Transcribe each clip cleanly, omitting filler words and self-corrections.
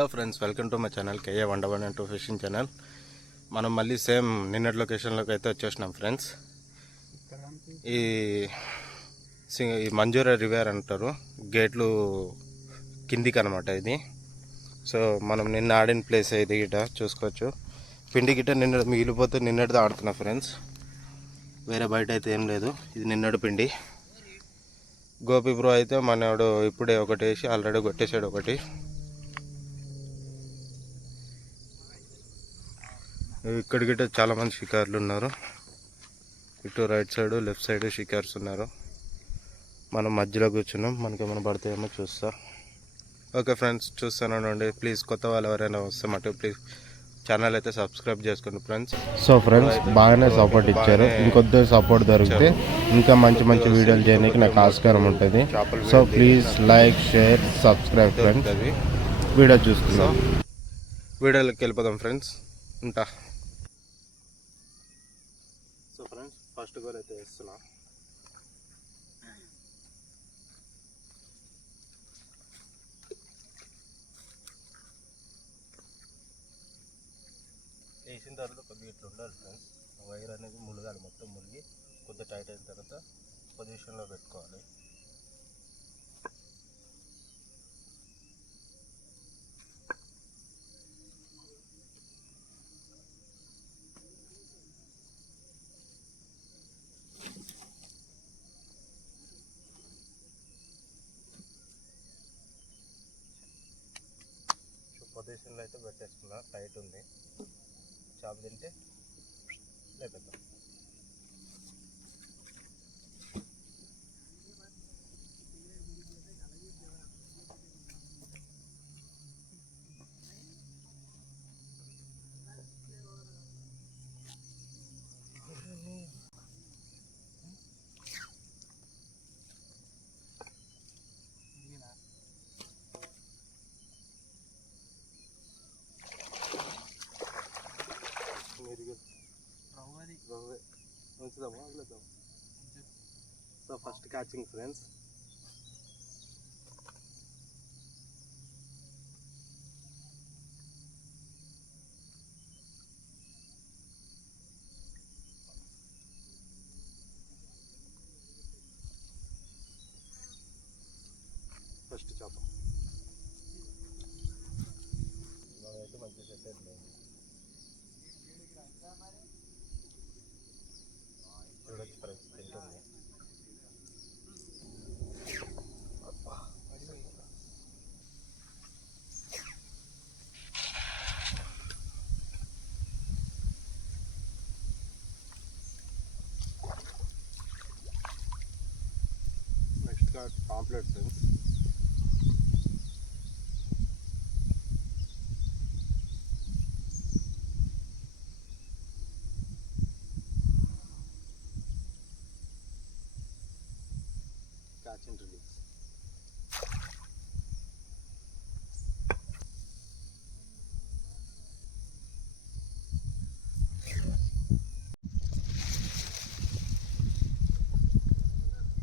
Hello friends, welcome to my channel KA 112 fishing channel. మనం మళ్ళీ సేమ్ నిన్నటి లొకేషన్లోకి అయితే వచ్చేసినాం ఫ్రెండ్స్. ఈ మంజూరా రివర్ అంటారు, గేట్లు కిందికి అనమాట ఇది. సో మనం నిన్న ఆడిన ప్లేస్ ఇది గిట చూసుకోవచ్చు. పిండి గిట నిన్న మిగిలిపోతే నిన్నటిది ఆడుతున్నా ఫ్రెండ్స్, వేరే బయట అయితే ఏం లేదు. ఇది నిన్నటి పిండి. గోపి బ్రో అయితే మనోడు ఇప్పుడే ఒకటి వేసి ఆల్రెడీ కొట్టేసాడు ఒకటి. ఇక్కడ గిట్ట చాలా మంది షికారులు ఉన్నారు. ఇటు రైట్ సైడ్ లెఫ్ట్ సైడ్ షికార్స్ ఉన్నారు. మనం మధ్యలో కూర్చున్నాం, మనకి ఏమైనా పడతాయేమో చూస్తా. ఓకే ఫ్రెండ్స్, చూస్తానండి. ప్లీజ్ కొత్త వాళ్ళు ఎవరైనా వస్తే మటు ప్లీజ్ ఛానల్ అయితే సబ్స్క్రైబ్ చేసుకోండి ఫ్రెండ్స్. సో ఫ్రెండ్స్, బాగానే సపోర్ట్ ఇచ్చారు. ఇంకొద్ది సపోర్ట్ దొరికితే ఇంకా మంచి మంచి వీడియోలు చేయడానికి నాకు ఆస్కారం ఉంటుంది. So please like, share, subscribe friends. Video చూస్తున్నాం, వీడియోలోకి వెళ్ళిపోదాం ఫ్రెండ్స్. ఉంటా. సో ఫ్రెండ్స్, ఫస్ట్ గోల్ అయితే వేస్తున్నా. వేసిన తర్వాత కొద్దిగా ఇట్లా ఉండాలి ఫ్రెండ్స్. వైర్ అనేది ములగాలి, మొత్తం ములిగి కొద్దిగా టైట్ అయిన తర్వాత పొజిషన్లో పెట్టుకోవాలి. పొజిషన్లో అయితే పెట్టేసుకున్నా, టైట్ ఉంది. చాప తింటే లేపేద్దాం. So first catching friends. First చేప అయితే మంచి సెట్ అవుతుంది. చూడొచ్చు ఫ్రెండ్స్, తింటుంది. Next card pamphlet friends. Catch and release.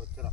వచ్చరా.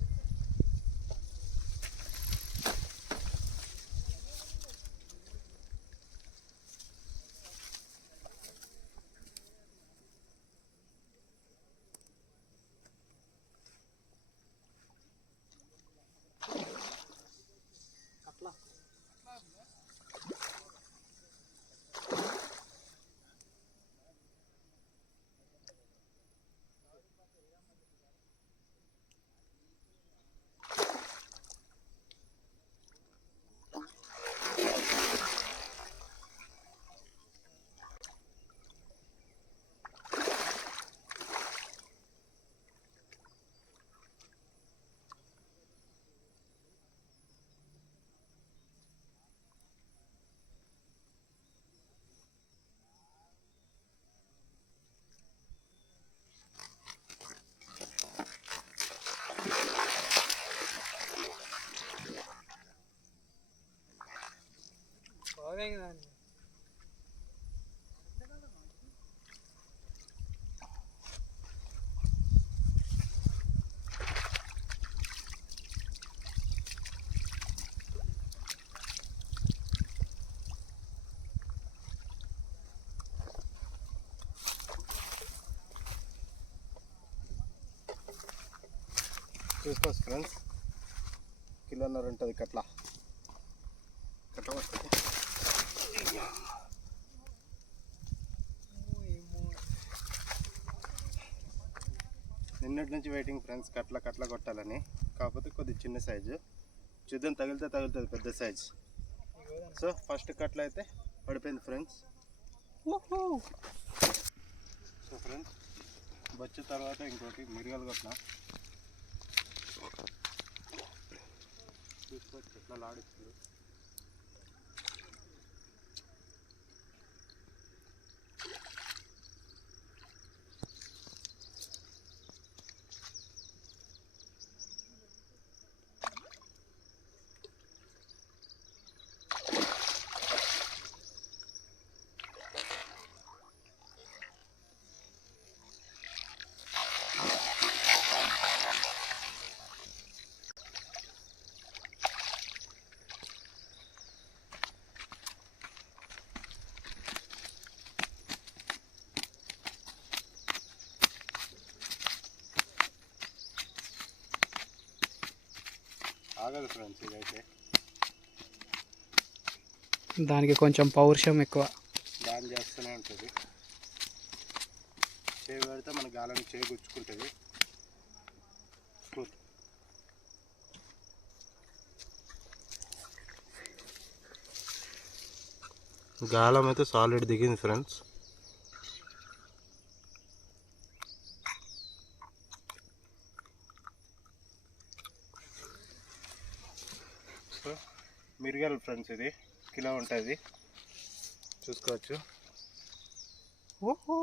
చూసుకోవచ్చు ఫ్రెండ్స్, కిలోన్నర ఉంటుంది కట్ల పట్టుకుంటే. నిన్నటి నుంచి వెయిటింగ్ ఫ్రెండ్స్, కట్ల కొట్టాలని. కాకపోతే కొద్దిగా చిన్న సైజు, చూద్దాం తగులుతుంది పెద్ద సైజు. సో ఫస్ట్ కట్ల అయితే పడిపోయింది ఫ్రెండ్స్. సో ఫ్రెండ్స్, వచ్చే తర్వాత ఇంకోటి మిరియాలు కొట్టిన చూసుకోవచ్చు ఎట్లా లాడిస్తుంది. ఆగదు ఫ్రెండ్స్ ఇదైతే, దానికి కొంచెం పౌరుషం ఎక్కువ, దాని చేస్తూనే ఉంటుంది. చేయి పెడితే మన గాలని చేయి గుచ్చుకుంటుంది. గాలం అయితే సాలిడ్ దిగింది ఫ్రెండ్స్. మిరియాలు ఫ్రెండ్స్, ఇది కిలో ఉంటుంది చూసుకోవచ్చు. ఓహో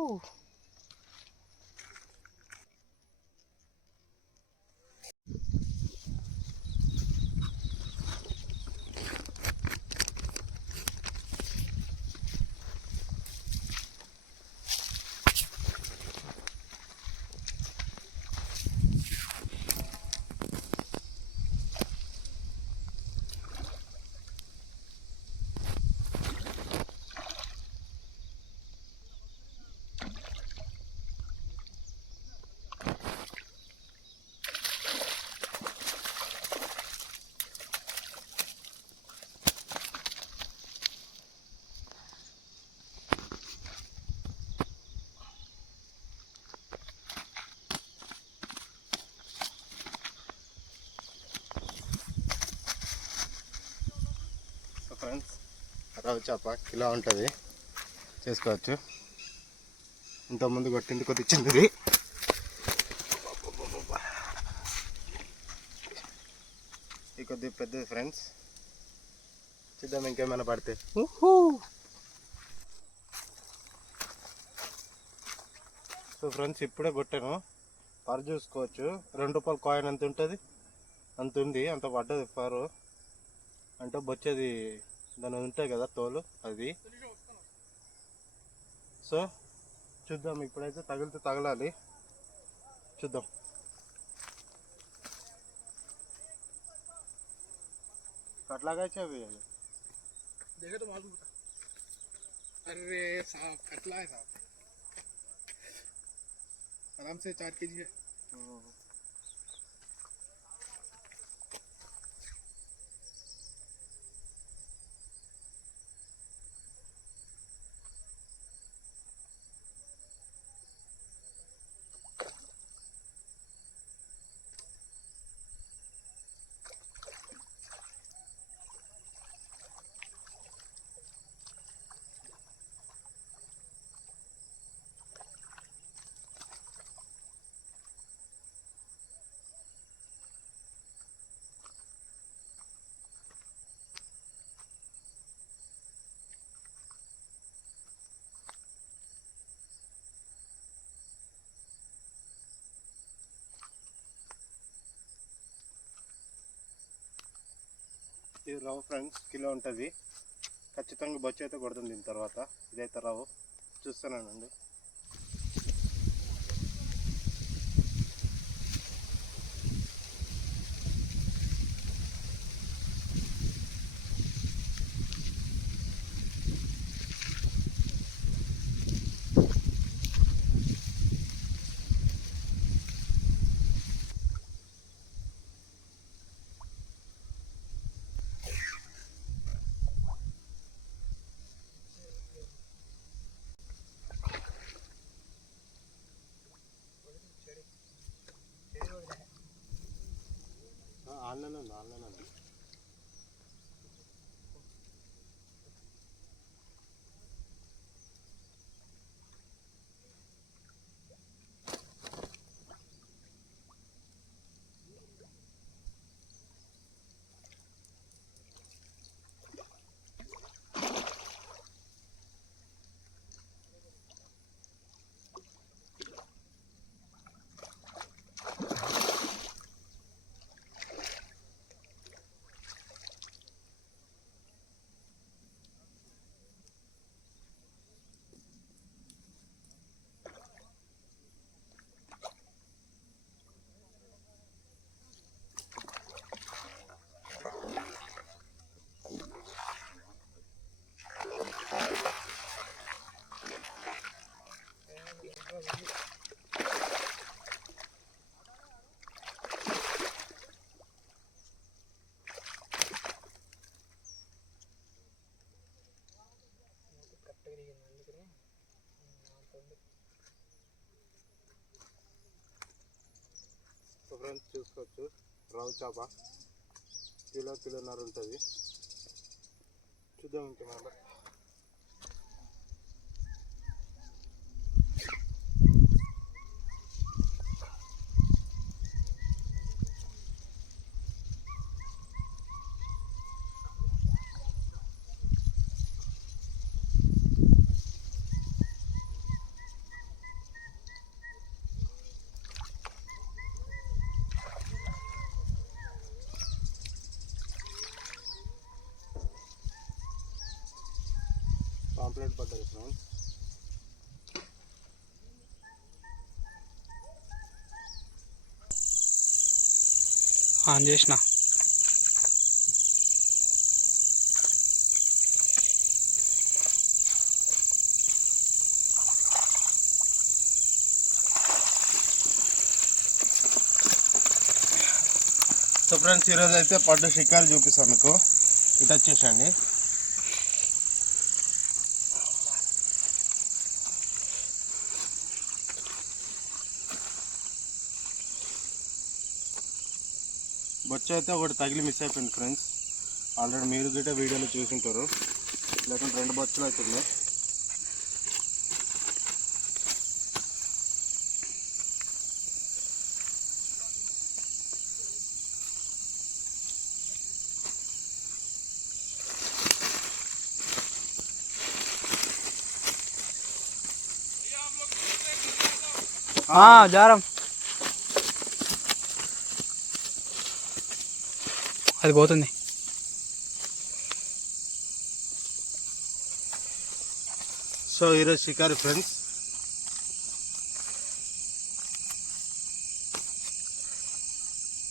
ఫ్రెండ్స్, రవ్వ చేప కిలో ఉంటుంది చేసుకోవచ్చు. ఇంతకుముందు కొట్టింది కొద్ది చిన్నది, ఇది కొద్దిగా పెద్దది ఫ్రెండ్స్. చూద్దాం ఇంకేమైనా పడితే. సో ఫ్రెండ్స్, ఇప్పుడే కొట్టాను. పరు చూసుకోవచ్చు, ₹2 కాయిన్ ఎంత ఉంటుంది, అంత ఉంది. అంత పడ్డది పరు అంటే బొచ్చేది దాని ఉంటాయి కదా తోలు, అది. సో చూద్దాం, ఇప్పుడైతే తగలాలి, చూద్దాం. कटला क्या भी है? देखा तो मालूम था। अरे साहब कतला है साहब, आराम से 4 kg है। ఇది రవ్వ ఫ్రెండ్స్, కిలో ఉంటుంది ఖచ్చితంగా. బొచ్చు అయితే కొడుతుంది దీని తర్వాత. ఇదైతే రవ్వ చూస్తున్నానండి. ఆన్లైన్ ఉంది, ఆన్లైన్ ఉంది. సో ఫ్రెండ్స్ చూసుకోవచ్చు, రావు చేప కిలోన్నర ఉంటుంది. చూద్దాం ఇంకా మెంబర్. పాంప్లెట్ పడ్డది ఫ్రెండ్స్. ఆన్ చేసిన. సో ఫ్రెండ్స్ ఈరోజు అయితే పడ్డ షికారు చూపిస్తాను మీకు. ఇటు వచ్చేసండి. బొచ్చ అయితే ఒకటి తగిలి మిస్ అయిపోయింది ఫ్రెండ్స్. ఆల్రెడీ మీరు గిట్ట వీడియోలో చూసింటారు. లేకుంటే 2 బొచ్చలు అవుతుంది. జారం అది పోతుంది. సో ఈరోజు షికారు ఫ్రెండ్స్.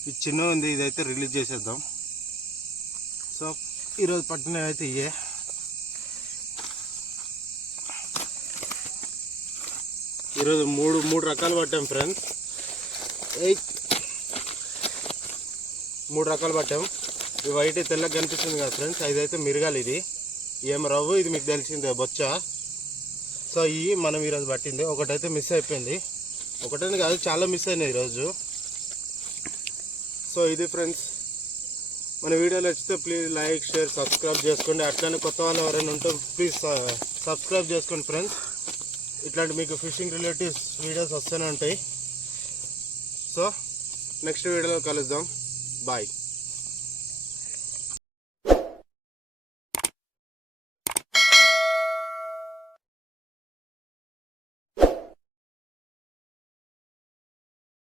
ఇది చిన్న ఉంది, ఇదైతే రిలీజ్ చేసేద్దాం. సో ఈరోజు పట్టినవి అయితే ఇవే. ఈరోజు మూడు రకాలు పట్టాం ఫ్రెండ్స్. 3 రకాలు పట్టాం. ఈ వైట్ తెల్లగా కనిపిస్తుంది కదా ఫ్రెండ్స్, ఇదైతే మిరగాలి. ఇది ఏం రవ్వు, ఇది మీకు తెలిసిందే బొచ్చ. సో ఇవి మనం ఈరోజు పట్టింది. ఒకటైతే మిస్ అయిపోయింది. ఒకటని కాదు, చాలా మిస్ అయినాయి ఈరోజు. సో ఇది ఫ్రెండ్స్, మన వీడియోలు నచ్చితే ప్లీజ్ లైక్, షేర్, సబ్స్క్రైబ్ చేసుకోండి. అట్లనే కొత్త వాళ్ళు ఎవరైనా ఉంటే ప్లీజ్ సబ్స్క్రైబ్ చేసుకోండి ఫ్రెండ్స్. ఇట్లాంటి మీకు ఫిషింగ్ రిలేటివ్స్ వీడియోస్ వస్తూనే ఉంటాయి. సో నెక్స్ట్ వీడియోలో కలుద్దాం. బాయ్.